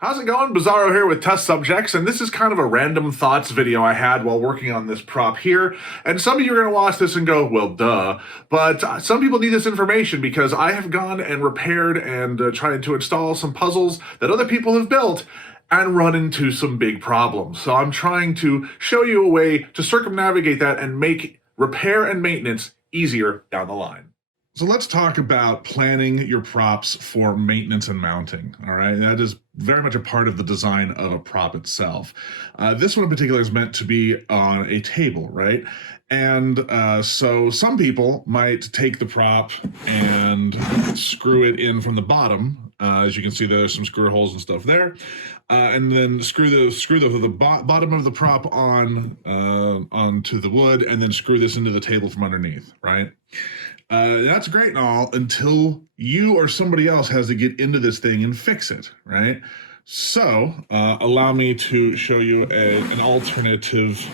How's it going? Bizarro here with Test Subjects, and this is kind of a random thoughts video I had while working on this prop here. And some of you are going to watch this and go, well, duh. But some people need this information because I have gone and repaired and tried to install some puzzles that other people have built and run into some big problems. So I'm trying to show you a way to circumnavigate that and make repair and maintenance easier down the line. So let's talk about planning your props for maintenance and mounting. All right, that is very much a part of the design of a prop itself. This one in particular is meant to be on a table, right? And so some people might take the prop and screw it in from the bottom. As you can see, there's some screw holes and stuff there, and then screw the bottom of the prop on onto the wood, and then screw this into the table from underneath, right? That's great and all until you or somebody else has to get into this thing and fix it, right? So allow me to show you an alternative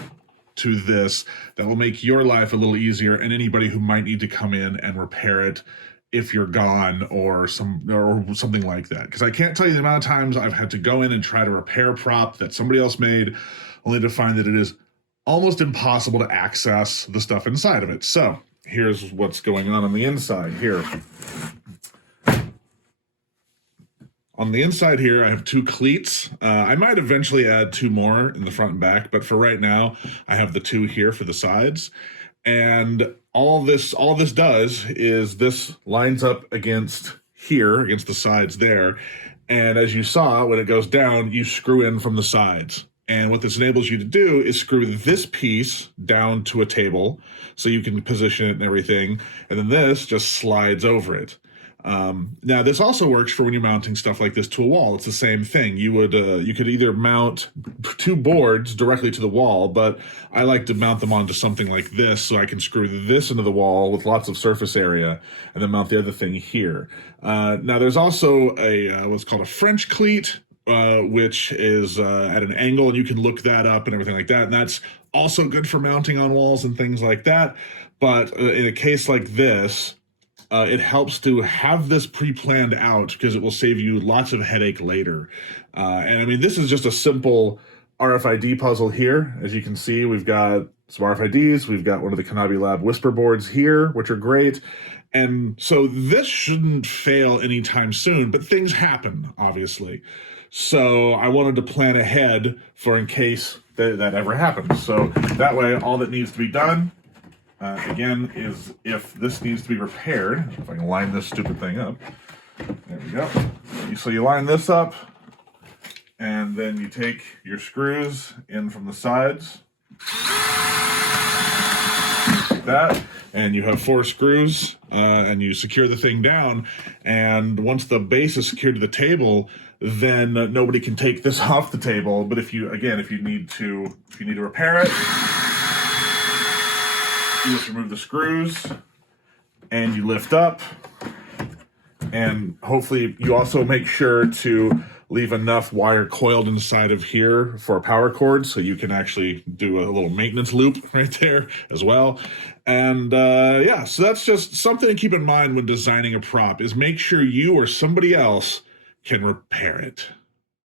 to this that will make your life a little easier and anybody who might need to come in and repair it if you're gone or something like that. Because I can't tell you the amount of times I've had to go in and try to repair a prop that somebody else made, only to find that it is almost impossible to access the stuff inside of it. So here's what's going on the inside here. On the inside here, I have two cleats. I might eventually add two more in the front and back, but for right now, I have the two here for the sides. And all this does is this lines up against here, against the sides there. And as you saw, when it goes down, you screw in from the sides. And what this enables you to do is screw this piece down to a table so you can position it and everything. And then this just slides over it. Now, this also works for when you're mounting stuff like this to a wall. It's the same thing. You could either mount two boards directly to the wall, but I like to mount them onto something like this so I can screw this into the wall with lots of surface area and then mount the other thing here. Now, there's also what's called a French cleat, which is at an angle, and you can look that up and everything like that. And that's also good for mounting on walls and things like that. But in a case like this, it helps to have this pre-planned out because it will save you lots of headache later. And I mean, this is just a simple RFID puzzle here. As you can see, we've got some RFIDs. We've got one of the Kanabi Lab Whisper boards here, which are great. And so this shouldn't fail anytime soon, but things happen, obviously. So I wanted to plan ahead for in case that ever happens. So that way, all that needs to be done, again, is if this needs to be repaired, if I can line this stupid thing up, there we go. So you line this up, and then you take your screws in from the sides, like that, and you have 4 screws, and you secure the thing down, and once the base is secured to the table, then nobody can take this off the table. But if you need to repair it, you just remove the screws and you lift up, and hopefully you also make sure to leave enough wire coiled inside of here for a power cord so you can actually do a little maintenance loop right there as well. And yeah, so that's just something to keep in mind when designing a prop, is make sure you or somebody else can repair it.